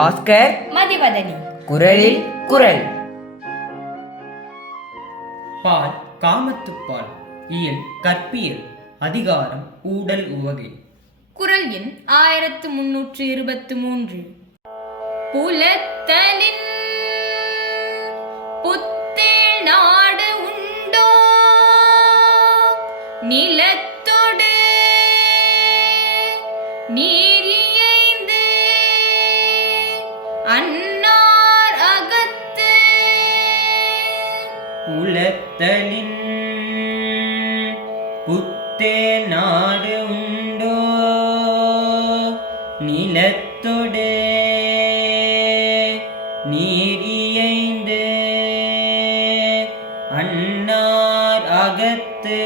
பாஸ்கர் மதிவதனி. குரலில் குரல். பால் காமத்துப்பால் இயல் கற்பியல் அதிகாரம் ஊடல் உவகை. குரல் எண் ஆயிரத்து முன்னூற்று இருபத்து மூன்று. புலத்தலின் புத்தேள் நாடு உண்டோ? நிலத்தொடு நீரியைந்து அன்னார் அகத்து. உலத்தலின் புத்தே நாடு உண்டோ? நிலத்தொடு நீரியைந்து அன்னார் அகத்து.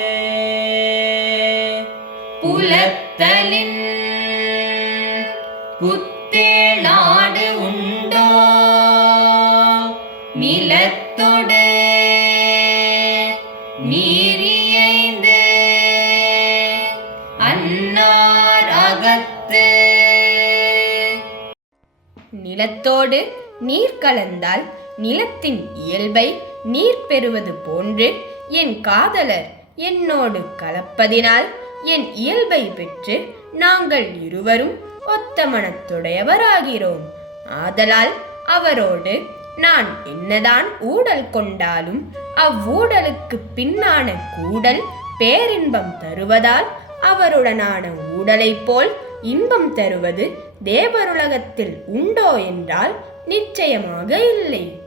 புலத்தலின் புத்தேளாடு உண்டோ? நிலத்தொடு நீரியைந்து அன்னார் அகத்து. நிலத்தோடு நீர் கலந்தால் நிலத்தின் இயல்பை நீர் பெறுவது போன்று என் காதலர் என்னோடு கலப்பதினால் என் இயல்பை பெற்று நாங்கள் இருவரும் ஒத்த மனத்துடையவராகிறோம் ஆதலால் அவரோடு நான் என்னதான் ஊடல் கொண்டாலும் அவ்வூடலுக்கு பின்னான கூடல் பேரின்பம் தருவதால் அவருடனான ஊடலைப் போல் இன்பம் தருவது தேவருலகத்தில் உண்டோ என்றால் நிச்சயமாக இல்லை.